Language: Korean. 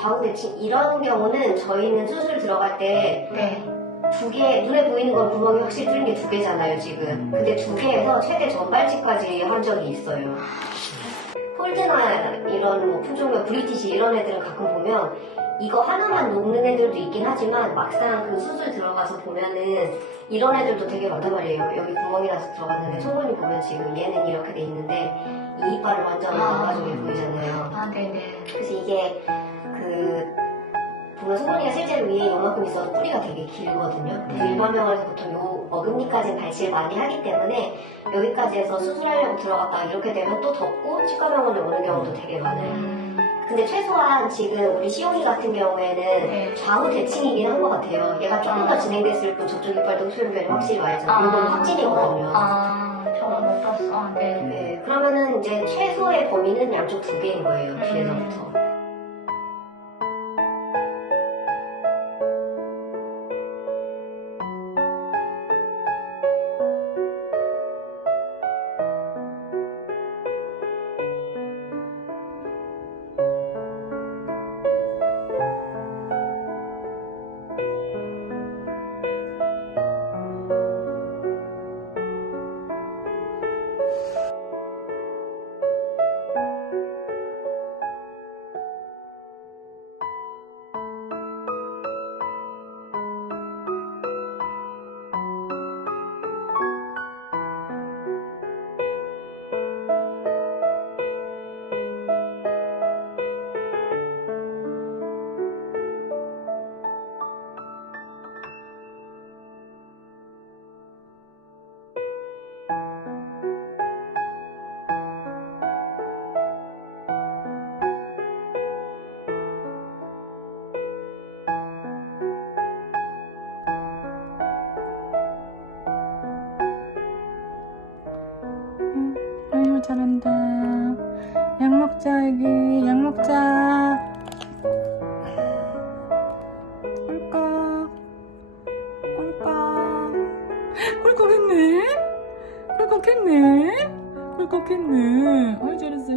좌우 대칭 이런 경우는 저희는 수술 들어갈 때 네. 두 개, 눈에 보이는 건 구멍이 확실히 뚫린 게 두 개잖아요, 지금. 근데 두 개에서 최대 전발치까지 한 적이 있어요. 폴드나 이런 뭐 품종명 브리티시 이런 애들은 가끔 보면 이거 하나만 녹는 애들도 있긴 하지만 막상 그 수술 들어가서 보면은 이런 애들도 되게 많단 말이에요. 여기 구멍이 나서 들어갔는데 소문이 보면 지금 얘는 이렇게 돼 있는데 이 이빨을 완전 나가지고 보이잖아요. 아, 네네. 그래서 이게 보면 소금이가 실제로 위에 요만큼 있어서 뿌리가 되게 길거든요. 그래서 일반 병원에서 보통 요 어금니까지는 발치를 많이 하기 때문에 여기까지 해서 수술하려고 들어갔다가 이렇게 되면 또 덮고 치과 병원에 오는 경우도 되게 많아요. 근데 최소한 지금 우리 시용이 같은 경우에는 네. 좌우 대칭이긴 한 것 같아요. 얘가 조금 더 진행됐을 뿐 저쪽 이빨도 소변이 확실히 와야죠. 이건 확진이거든요. 저는 못 봤어. 네. 네, 그러면은 이제 최소의 범위는 양쪽 두 개인 거예요. 뒤에서부터. 아유 잘한다. 약 먹자 애기. 약 먹자. 꿀꺽 꿀꺽. 꿀꺽했네. 꿀꺽했네. 꿀꺽했네. 아유 잘했어.